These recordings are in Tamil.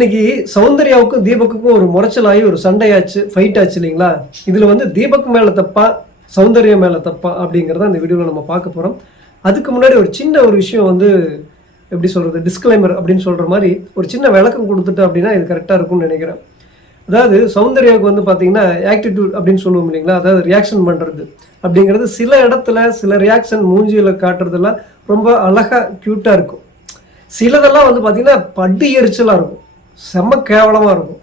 இன்னைக்கு சௌந்தர்யாவுக்கும் தீபக்குக்கும் ஒரு முறைச்சலாகி ஒரு சண்டையாச்சு, ஃபைட் ஆச்சு இல்லைங்களா? இதுல வந்து தீபக் மேல தப்பா, சௌந்தர்யா மேல தப்பா அப்படிங்கிறத இந்த வீடியோவில் நம்ம பார்க்க போறோம். அதுக்கு முன்னாடி ஒரு சின்ன ஒரு விஷயம் வந்து எப்படி சொல்றது, டிஸ்க்ளைமர் அப்படின்னு சொல்ற மாதிரி ஒரு சின்ன விளக்கம் கொடுத்துட்டு அப்படின்னா இது கரெக்டாக இருக்கும்னு நினைக்கிறேன். அதாவது சௌந்தர்யாவுக்கு வந்து பார்த்தீங்கன்னா ஆக்டிடியூட் அப்படின்னு சொல்லுவோம் இல்லைங்களா? அதாவது ரியாக்ஷன் பண்ணுறது அப்படிங்கிறது சில இடத்துல சில ரியாக்ஷன் மூஞ்சியில் காட்டுறதெல்லாம் ரொம்ப அழகாக க்யூட்டாக இருக்கும். சிலதெல்லாம் வந்து பார்த்தீங்கன்னா பட்டு எரிச்சலாக இருக்கும், செம்ம கேவலமாக இருக்கும்.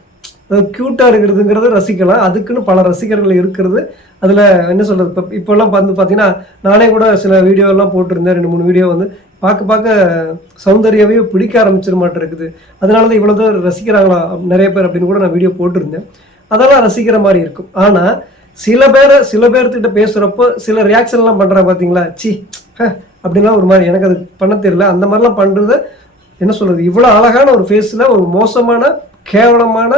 க்யூட்டாக இருக்கிறதுங்கிறது ரசிக்கலாம், அதுக்குன்னு பல ரசிகர்கள் இருக்கிறது. அதில் என்ன சொல்கிறது, இப்போல்லாம் வந்து பார்த்தீங்கன்னா நானே கூட சில வீடியோலாம் போட்டிருந்தேன், 2-3 வீடியோ வந்து பார்க்க பார்க்க சௌந்தர்யாவே பிடிக்க ஆரம்பிச்சிட மாட்டேன் இருக்குது. அதனால தான் இவ்வளோ தூரம் ரசிக்கிறாங்களா நிறைய பேர் அப்படின்னு கூட நான் வீடியோ போட்டிருந்தேன். அதெல்லாம் ரசிக்கிற மாதிரி இருக்கும். ஆனால் சில பேர்த்துக்கிட்ட பேசுகிறப்போ சில ரியாக்ஷன்லாம் பண்ணுறாங்க பார்த்தீங்களா, சி அப்படின்லாம் ஒரு மாதிரி எனக்கு அது பண்ண தெரியல. அந்த மாதிரிலாம் பண்ணுறத என்ன சொல்கிறது, இவ்வளோ அழகான ஒரு ஃபேஸில் ஒரு மோசமான கேவலமான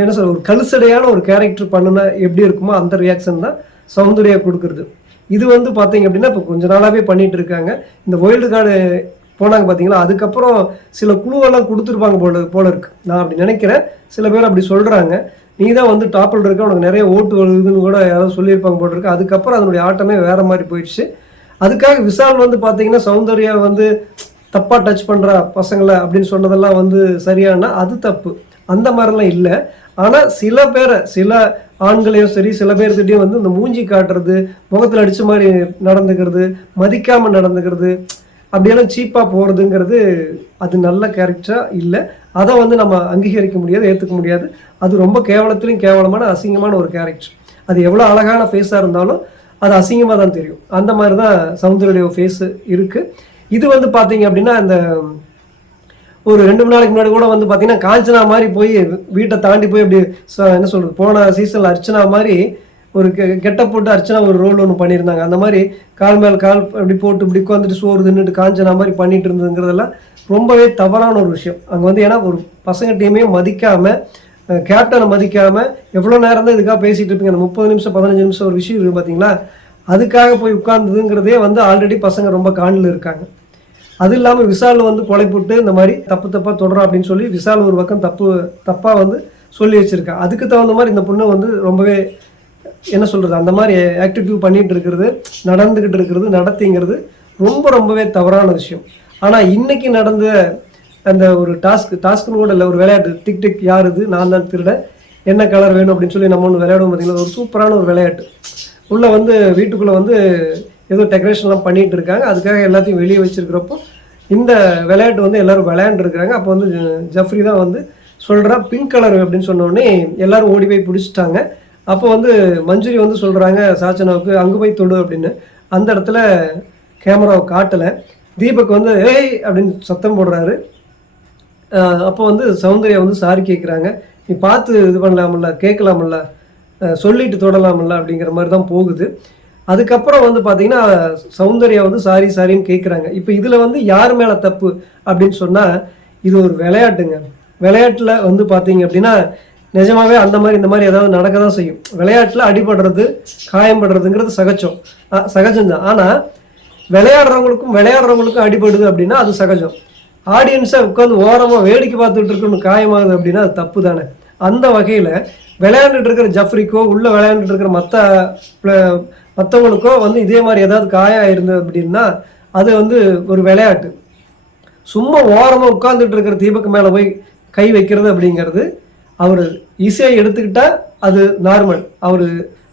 என்ன சொல்ற ஒரு கழுசடையான ஒரு கேரக்டர் பண்ணுனா எப்படி இருக்குமோ அந்த ரியாக்ஷன் தான் சௌந்தர்யா கொடுக்குறது. இது வந்து பார்த்தீங்க அப்படின்னா இப்போ கொஞ்ச நாளாகவே பண்ணிட்டு இருக்காங்க. இந்த வைல்டு கார்டு போனாங்க பார்த்தீங்களா, அதுக்கப்புறம் சில குழுவெல்லாம் கொடுத்துருப்பாங்க போல இருக்கு, நான் அப்படி நினைக்கிறேன். சில பேர் அப்படி சொல்கிறாங்க, நீ தான் வந்து டாப்பில் இருக்க, உனக்கு நிறைய ஓட்டு வருதுன்னு கூட யாராவது சொல்லியிருப்பாங்க போல இருக்கு. அதுக்கப்புறம் அதனுடைய ஆட்டமே வேற மாதிரி போயிடுச்சு. அதுக்காக விஷால் வந்து பார்த்தீங்கன்னா சௌந்தர்யா வந்து தப்பாக டச் பண்ணுறா பசங்களை அப்படின்னு சொன்னதெல்லாம் வந்து சரியானா அது தப்பு, அந்த மாதிரிலாம் இல்லை. ஆனால் சில ஆண்களையும் சரி சில பேர்த்திட்டையும் வந்து இந்த மூஞ்சி காட்டுறது, முகத்தில் அடித்த மாதிரி நடந்துக்கிறது, மதிக்காமல் நடந்துக்கிறது, அப்படியெல்லாம் சீப்பாக போகிறதுங்கிறது அது நல்ல கேரக்டராக இல்லை. அதை வந்து நம்ம அங்கீகரிக்க முடியாது, ஏற்றுக்க முடியாது. அது ரொம்ப கேவலத்துலேயும் கேவலமான அசிங்கமான ஒரு கேரக்டர். அது எவ்வளோ அழகான ஃபேஸாக இருந்தாலும் அது அசிங்கமாக தான் தெரியும். அந்த மாதிரி தான் சௌந்தர்யோடைய ஃபேஸு இருக்குது. இது வந்து பார்த்தீங்க அப்படின்னா இந்த ஒரு 2 நாளைக்கு முன்னாடி கூட வந்து பார்த்தீங்கன்னா காஞ்சனா மாதிரி போய் வீட்டை தாண்டி போய் அப்படி என்ன சொல்கிறது, போன சீசனில் அர்ச்சனா மாதிரி ஒரு கெட்டப் போட்டு அர்ச்சனா ஒரு ரோல் ஒன்று பண்ணியிருந்தாங்க. அந்த மாதிரி கால் மேல் கால் அப்படி போட்டு இப்படி உட்காந்துட்டு சோறு தின்னுட்டு காஞ்சனா மாதிரி பண்ணிட்டு இருந்ததுங்கிறதெல்லாம் ரொம்பவே தவறான ஒரு விஷயம். அங்கே வந்து ஏன்னா ஒரு பசங்க டீமே மதிக்காமல், கேப்டனை மதிக்காமல் எவ்வளோ நேரம் தான் இதுக்காக பேசிகிட்டு இருப்பீங்க. அந்த 30 நிமிஷம் 15 நிமிஷம் ஒரு விஷயம் இருக்குது பார்த்தீங்களா, அதுக்காக போய் உட்கார்ந்ததுங்கிறதே வந்து ஆல்ரெடி பசங்க ரொம்ப காண்டில் இருக்காங்க. அது இல்லாமல் விஷால் வந்து கொலைப்பட்டு இந்த மாதிரி தப்பாக தொடரும் அப்படின்னு சொல்லி விஷால் ஒரு பக்கம் தப்பாக வந்து சொல்லி வச்சுருக்கா. அதுக்கு தகுந்த மாதிரி இந்த பொண்ணு வந்து ரொம்பவே என்ன சொல்கிறது, அந்த மாதிரி ஆக்டிவிட்டி பண்ணிகிட்டு இருக்கிறது, நடந்துக்கிட்டு இருக்கிறது, நடத்திங்கிறது ரொம்பவே தவறான விஷயம். ஆனால் இன்றைக்கி நடந்த அந்த ஒரு டாஸ்க்குன்னு கூட இல்லை, ஒரு விளையாட்டு டிக் டிக் யார் இது, நான் தான் திருட, என்ன கலர் வேணும் அப்படின்னு சொல்லி நம்ம ஒன்று விளையாடுவோம் பார்த்தீங்களா, ஒரு சூப்பரான ஒரு விளையாட்டு. உள்ளே வந்து வீட்டுக்குள்ளே வந்து ஏதோ டெக்கரேஷன்லாம் பண்ணிகிட்டு இருக்காங்க, அதுக்காக எல்லாத்தையும் வெளியே வச்சுருக்கிறப்போ இந்த விளையாட்டு வந்து எல்லோரும் விளையாண்டுருக்குறாங்க. அப்போ வந்து ஜஃப்ரி தான் வந்து சொல்கிறா பிங்க் கலர் அப்படின்னு சொன்னோடனே எல்லோரும் ஓடி போய் பிடிச்சிட்டாங்க. அப்போ வந்து மஞ்சுரி வந்து சொல்கிறாங்க சாச்சனாவுக்கு அங்கே போய் தொடு அப்படின்னு. அந்த இடத்துல கேமராவை காட்டலை. தீபக் வந்து ஏய் அப்படின்னு சத்தம் போடுறாரு. அப்போ வந்து சௌந்தர்யா வந்து சாரி கேட்குறாங்க, நீ பார்த்து இது பண்ணலாமில்ல, கேட்கலாமில்ல, சொல்லிட்டு தொடலாமில்ல அப்படிங்கிற மாதிரி தான் போகுது. அதுக்கப்புறம் வந்து பார்த்தீங்கன்னா சௌந்தர்யா வந்து சாரின்னு கேட்குறாங்க. இப்போ இதில் வந்து யார் மேலே தப்பு அப்படின்னு சொன்னால், இது ஒரு விளையாட்டுங்க. விளையாட்டில் வந்து பார்த்தீங்க அப்படின்னா நிஜமாகவே அந்த மாதிரி இந்த மாதிரி ஏதாவது நடக்க தான் செய்யும். விளையாட்டில் அடிபடுறது காயம்படுறதுங்கிறது சகஜம்தான். ஆனால் விளையாடுறவங்களுக்கும் அடிபடுது அப்படின்னா அது சகஜம். ஆடியன்ஸை உட்காந்து ஓரமாக வேடிக்கை பார்த்துட்டு இருக்கணும் காயமாகுது அப்படின்னா அது தப்பு தானே. அந்த வகையில் விளையாண்டுட்டு இருக்கிற ஜஃப்ரிக்கோ உள்ளே விளையாண்டுட்டு இருக்கிற மற்றவங்களுக்கோ வந்து இதே மாதிரி ஏதாவது காயம் இருந்தது அப்படின்னா அது வந்து ஒரு விளையாட்டு. சும்மா ஓரமாக உட்காந்துட்டு இருக்கிற தீபக் மேலே போய் கை வைக்கிறது அப்படிங்கிறது அவர் ஈஸியாக எடுத்துக்கிட்டால் அது நார்மல். அவர்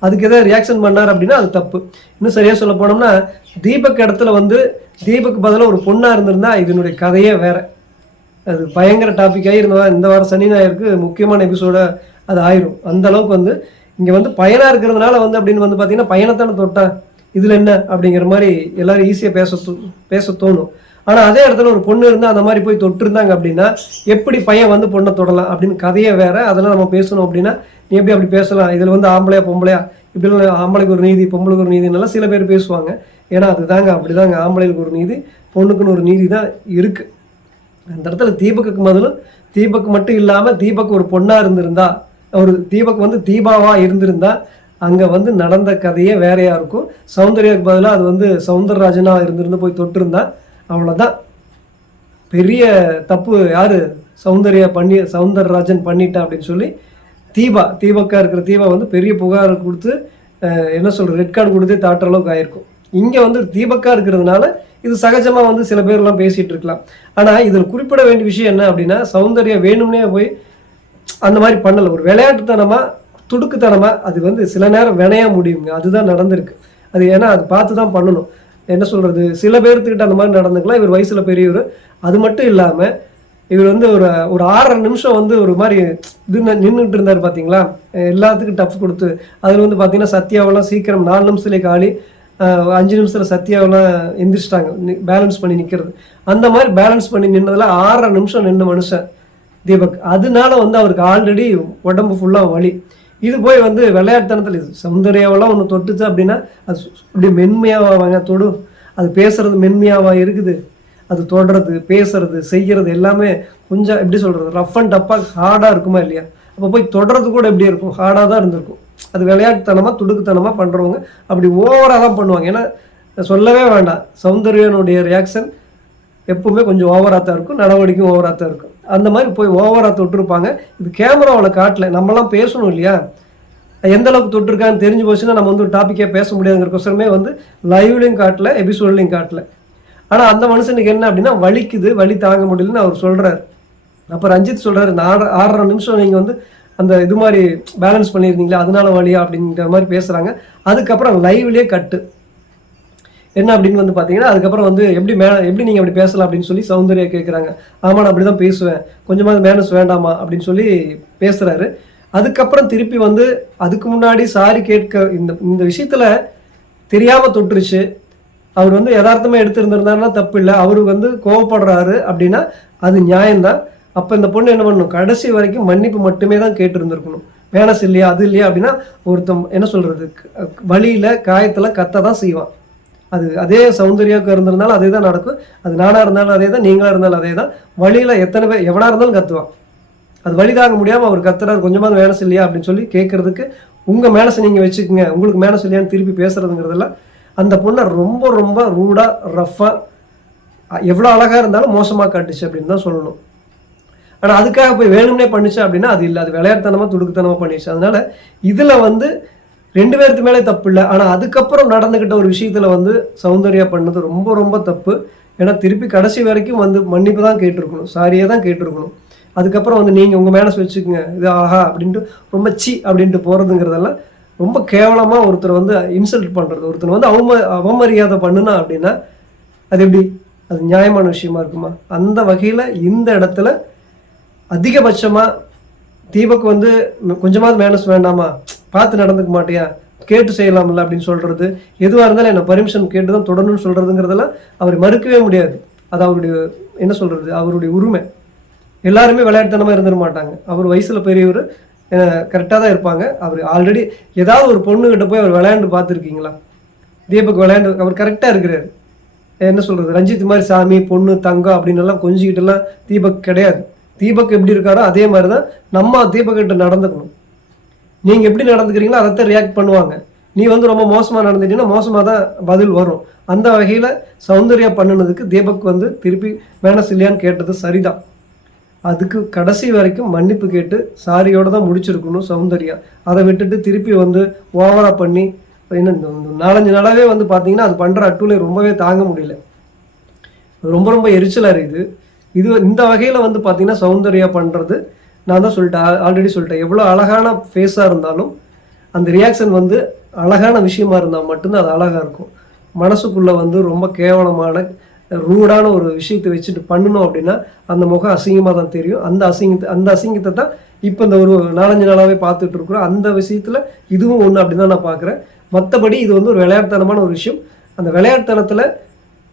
அதுக்கு எதாவது ரியாக்ஷன் பண்ணார் அப்படின்னா அது தப்பு. இன்னும் சரியாக சொல்ல போனோம்னா தீபக் இடத்துல வந்து தீபக் பதிலாக ஒரு பொண்ணாக இருந்திருந்தா இதனுடைய கதையே வேற. அது பயங்கர டாப்பிக்காகி இருந்ததா இந்த வாரம் சனி ஞாயிற்கு முக்கியமான எபிசோட அது ஆயிரும். அந்த அளவுக்கு வந்து இங்கே வந்து பையனாக இருக்கிறதுனால வந்து அப்படின்னு வந்து பார்த்தீங்கன்னா பையனைத்தானே தொட்டா இதில் என்ன அப்படிங்கிற மாதிரி எல்லாரும் ஈஸியாக பேச தோணும். ஆனால் அதே இடத்துல ஒரு பொண்ணு இருந்தால் அந்த மாதிரி போய் தொட்டிருந்தாங்க அப்படின்னா எப்படி பையன் வந்து பொண்ணை தொடலாம் அப்படின்னு கதையே வேற. அதெல்லாம் நம்ம பேசணும் அப்படின்னா நீ எப்படி அப்படி பேசலாம், இதில் வந்து ஆம்பளையா பொம்பளையா, இப்படிலாம் ஆம்பளைக்கு ஒரு நீதி பொம்பளைக்கு ஒரு நீதினால சில பேர் பேசுவாங்க. ஏன்னா அதுதாங்க அப்படிதாங்க, ஆம்பளைக்கு ஒரு நீதி பொண்ணுக்குன்னு ஒரு நீதி தான் இருக்குது. அந்த இடத்துல தீபக்கு மட்டும் இல்லாமல் தீபக் ஒரு பொண்ணாக இருந்திருந்தா, ஒரு தீபக் வந்து தீபாவாக இருந்திருந்தா அங்கே வந்து நடந்த கதையே வேறையாக இருக்கும். சௌந்தர்யாவுக்கு பதிலாக அது வந்து சௌந்தரராஜனாக இருந்திருந்து போய் தொட்டிருந்தா அவ்வளோதான். பெரிய தப்பு யார் சௌந்தரராஜன் பண்ணிட்டா அப்படின்னு சொல்லி தீபக்கா இருக்கிற தீபா வந்து பெரிய புகார் கொடுத்து என்ன சொல்கிறது ரெட் கார்டு கொடுத்து தாட்டுற அளவுக்கு ஆயிருக்கும். இங்கே வந்து தீபக்கா இருக்கிறதுனால இது சகஜமாக வந்து சில பேர்லாம் பேசிகிட்டு இருக்கலாம். ஆனால் இதில் குறிப்பிட வேண்டிய விஷயம் என்ன அப்படின்னா, சௌந்தர்யா வேணும்னே போய் அந்த மாதிரி பண்ணலை. ஒரு விளையாட்டுத்தனமாக துடுக்குத்தனமாக அது வந்து சில நேரம் வினையாக முடியுங்க. அதுதான் நடந்திருக்கு. அது ஏன்னா அது பார்த்து தான் பண்ணணும். என்ன சொல்கிறது, சில பேர்த்துக்கிட்ட அந்த மாதிரி நடந்துக்கலாம். இவர் வயசில் பெரியவர். அது மட்டும் இல்லாமல் இவர் வந்து ஒரு 6.5 நிமிஷம் வந்து ஒரு மாதிரி இது நின்றுட்டு இருந்தார் பார்த்தீங்களா, எல்லாத்துக்கும் டஃப் கொடுத்து. அதில் வந்து பார்த்தீங்கன்னா சத்யாவெல்லாம் சீக்கிரம் 4 நிமிஷத்துலேயே காலி, 5 நிமிஷத்தில் சத்யாவெல்லாம் எந்திரிச்சிட்டாங்க பேலன்ஸ் பண்ணி நிற்கிறது. அந்த மாதிரி பேலன்ஸ் பண்ணி நின்றதில் 6.5 நிமிஷம் நின்று மனுஷன் தீபக். அதனால வந்து அவருக்கு ஆல்ரெடி உடம்பு ஃபுல்லாக வலி. இது போய் வந்து விளையாட்டுத்தனத்தில் இது சௌந்தர்யாவெல்லாம் ஒன்று தொட்டுச்சு அப்படின்னா அது அப்படி மென்மையாவாங்க தொடும். அது பேசுறது மென்மையாவா இருக்குது, அது தொடுறது பேசுறது செய்கிறது எல்லாமே கொஞ்சம் எப்படி சொல்கிறது ரஃப் அண்ட் டப்பாக ஹார்டாக இருக்குமா இல்லையா? அப்போ போய் தொடுறது கூட எப்படி இருக்கும், ஹார்டாக தான் இருந்திருக்கும். அது விளையாட்டுத்தனமாக துடுக்குத்தனமாக பண்ணுறவங்க அப்படி ஓவராக தான் பண்ணுவாங்க. ஏன்னா சொல்லவே வேண்டாம், சௌந்தர்யனுடைய ரியாக்ஷன் எப்பவுமே கொஞ்சம் ஓவராக தான் இருக்கும், நடவடிக்கையும் ஓவராக தான் இருக்கும். அந்த மாதிரி போய் ஓவராக தொட்டிருப்பாங்க. இது கேமராவில் காட்டல, நம்மலாம் பேசணும் இல்லையா, எந்த அளவுக்கு தொட்டிருக்கான்னு தெரிஞ்சு போச்சுன்னா நம்ம வந்து ஒரு டாப்பிக்கே பேச முடியாதுங்கிறக்கோசரமே வந்து லைவ்லையும் காட்டல, எபிசோட்லையும் காட்டல. ஆனால் அந்த மனுஷனுக்கு என்ன அப்படின்னா வலிக்குது, வலி தாங்க முடியலன்னு அவர் சொல்கிறார். அப்போ ரஞ்சித் சொல்கிறார், இந்த 6.5 நிமிஷம் நீங்கள் வந்து அந்த இது மாதிரி பேலன்ஸ் பண்ணியிருந்தீங்களா அதனால வலியா அப்படிங்கிற மாதிரி பேசுகிறாங்க. அதுக்கப்புறம் லைவ்லேயே கட்டு என்ன அப்படின்னு வந்து பார்த்தீங்கன்னா, அதுக்கப்புறம் வந்து எப்படி நீங்கள் அப்படி பேசலாம் அப்படின்னு சொல்லி சௌந்தர்யா கேட்குறாங்க. ஆமாம் நான் அப்படி தான் பேசுவேன், கொஞ்சமாவது மேனஸ் வேண்டாமா அப்படின்னு சொல்லி பேசுகிறாரு. அதுக்கப்புறம் திருப்பி வந்து அதுக்கு முன்னாடி சாரி கேட்க இந்த விஷயத்தில் தெரியாமல் தொட்டுருச்சு. அவர் வந்து யதார்த்தமாக எடுத்துருந்துருந்தாருன்னா தப்பு இல்லை. அவரு வந்து கோவப்படுறாரு அப்படின்னா அது நியாயம்தான். அப்போ இந்த பொண்ணு என்ன பண்ணணும், கடைசி வரைக்கும் மன்னிப்பு மட்டுமே தான் கேட்டுருந்துருக்கணும். மேனஸ் இல்லையா அது இல்லையா அப்படின்னா ஒருத்தன் என்ன சொல்கிறது வழியில் காயத்தில் கத்த தான் செய்வான். அதே சௌந்தர்யாவுக்கு இருந்திருந்தாலும் அதே தான் நடக்கும். அது நானாக இருந்தாலும் அதே தான், நீங்களாக இருந்தாலும் அதே தான். வழியில் எத்தனை பேர் எவனாக இருந்தாலும் கத்துவான். அது வழி தாங்க முடியாமல் அவர் கத்துறாரு, கொஞ்சமாவது மேனஸ் இல்லையா அப்படின்னு சொல்லி கேட்கறதுக்கு உங்கள் மேனஸை நீங்கள் வச்சுக்கோங்க, உங்களுக்கு மேனஸ் இல்லையான்னு திருப்பி பேசுறதுங்கிறதெல்லாம் அந்த பொண்ணை ரொம்ப ரொம்ப ரூடாக ரஃப்பாக எவ்வளோ அழகாக இருந்தாலும் மோசமாக காட்டுச்சு அப்படின்னு தான் சொல்லணும். ஆனால் அதுக்காக போய் வேணும்னே பண்ணிச்சு அப்படின்னா அது இல்லை, அது விளையாட்டுத்தனமாக துடுக்குத்தனமாக பண்ணிடுச்சு. அதனால இதில் வந்து 2 பேருக்கு மேலே தப்பு இல்லை. ஆனால் அதுக்கப்புறம் நடந்துக்கிட்ட ஒரு விஷயத்தில் வந்து சௌந்தர்யா பண்ணது ரொம்ப ரொம்ப தப்பு. ஏன்னா திருப்பி கடைசி வரைக்கும் வந்து மன்னிப்பு தான் கேட்டிருக்கணும், சாரியே தான் கேட்டிருக்கணும். அதுக்கப்புறம் வந்து நீங்கள் உங்கள் மேனஸ் வச்சுக்கோங்க இது ஆஹா அப்படின்ட்டு ரொம்ப அப்படின்ட்டு போகிறதுங்கிறதெல்லாம் ரொம்ப கேவலமாக ஒருத்தர் வந்து இன்சல்ட் பண்ணுறது. ஒருத்தர் வந்து அவமரியாதை பண்ணுனா அப்படின்னா அது எப்படி, அது நியாயமான விஷயமா இருக்குமா? அந்த வகையில் இந்த இடத்துல அதிகபட்சமாக தீபக் வந்து கொஞ்சமாவது மேனஸ் வேண்டாமா, பார்த்து நடந்துக்க மாட்டியா, கேட்டு செய்யலாம்ல அப்படின்னு சொல்கிறது, எதுவாக இருந்தாலும் என்ன பர்மிஷன் கேட்டு தான் தொடரணும்னு சொல்கிறதுங்கிறதெல்லாம் அவர் மறுக்கவே முடியாது. அது அவருடைய என்ன சொல்கிறது அவருடைய உரிமை. எல்லாருமே விளையாட்டுத்தனமாக இருந்துட மாட்டாங்க. அவர் வயசில் பெரியவர், கரெக்டாக தான் இருப்பாங்க. அவர் ஆல்ரெடி ஏதாவது ஒரு பொண்ணுக்கிட்ட போய் அவர் விளையாண்டு பார்த்துருக்கீங்களா? தீபக் விளையாண்டு அவர் கரெக்டாக இருக்கிறாரு. என்ன சொல்கிறது ரஞ்சித் மாதிரி சாமி பொண்ணு தங்கம் அப்படின்னு எல்லாம் கொஞ்சிக்கிட்டெல்லாம் தீபக் கிடையாது. தீபக் எப்படி இருக்காரோ அதே மாதிரி தான் நம்ம தீபக்கிட்ட நடந்துக்கணும். நீங்கள் எப்படி நடந்துக்கிறீங்களோ அதைத்தான் ரியாக்ட் பண்ணுவாங்க. நீ வந்து ரொம்ப மோசமாக நடந்துட்டீங்கன்னா மோசமாக தான் பதில் வரும். அந்த வகையில் சௌந்தர்யா பண்ணினதுக்கு தீபக் வந்து திருப்பி மேனஸ் இல்லையான்னு கேட்டது சரிதான். அதுக்கு கடைசி வரைக்கும் மன்னிப்பு கேட்டு சாரியோடு தான் முடிச்சிருக்கணும் சௌந்தர்யா. அதை விட்டுட்டு திருப்பி வந்து ஓவராக பண்ணி இன்னும் 4-5 நாளாகவே வந்து பார்த்தீங்கன்னா அது பண்ணுற அட்டூழியை ரொம்பவே தாங்க முடியல. ரொம்ப ரொம்ப எரிச்சலாக இருக்குது. இந்த வகையில் வந்து பார்த்தீங்கன்னா சௌந்தர்யா பண்ணுறது நான் தான் ஆல்ரெடி சொல்லிட்டேன், எவ்வளோ அழகான ஃபேஸாக இருந்தாலும் அந்த ரியாக்ஷன் வந்து அழகான விஷயமா இருந்தால் மட்டும்தான் அது அழகாக இருக்கும். மனசுக்குள்ளே வந்து ரொம்ப கேவலமான ரூடான ஒரு விஷயத்தை வச்சுட்டு பண்ணணும் அப்படின்னா அந்த முகம் அசிங்கமாக தான் தெரியும். அந்த அசிங்கத்தை தான் இப்போ இந்த ஒரு 4-5 நாளாகவே பார்த்துட்டு இருக்கிறோம். அந்த விஷயத்தில் இதுவும் ஒன்று அப்படி தான் நான் பார்க்குறேன். மற்றபடி இது வந்து ஒரு விளையாட்டுத்தனமான ஒரு விஷயம். அந்த விளையாட்டுத்தனத்தில்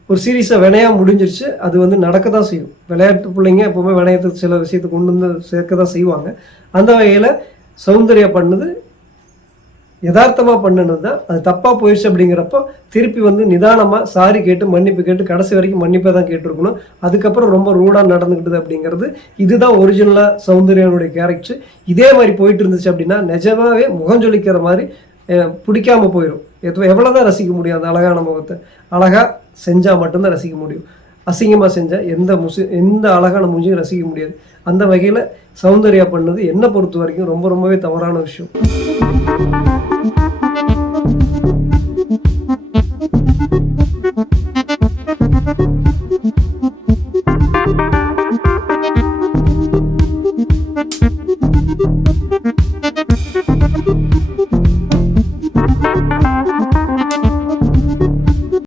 ஒரு சீரியஸாக வினையாக முடிஞ்சிருச்சு. அது வந்து நடக்க தான் செய்யும். விளையாட்டு பிள்ளைங்க எப்போவுமே விளையாட்டு சில விஷயத்தை கொண்டு வந்து சேர்க்க தான் செய்வாங்க. அந்த வகையில் சௌந்தர்யா பண்ணது யதார்த்தமாக பண்ணினது தான். அது தப்பாக போயிடுச்சு அப்படிங்கிறப்போ திருப்பி வந்து நிதானமாக சாரி கேட்டு மன்னிப்பு கேட்டு கடைசி வரைக்கும் மன்னிப்பை தான் கேட்டிருக்கணும். அதுக்கப்புறம் ரொம்ப ரூடாக நடந்துக்கிட்டது அப்படிங்கிறது இதுதான் ஒரிஜினலாக சௌந்தர்யானுடைய கேரக்டர். இதே மாதிரி போயிட்டு இருந்துச்சு அப்படின்னா நிஜமாகவே முகஞ்சொலிக்கிற மாதிரி பிடிக்காம போயிடும். எவ்வளோ தான் ரசிக்க முடியும் அந்த அழகான முகத்தை? அழகாக செஞ்சால் மட்டும்தான் ரசிக்க முடியும். அசிங்கமாக செஞ்சால் எந்த அழகான மூஞ்சியும் ரசிக்க முடியாது. அந்த வகையில் சௌந்தர்யா பண்ணது என்னை பொறுத்த வரைக்கும் ரொம்பவே தவறான விஷயம்.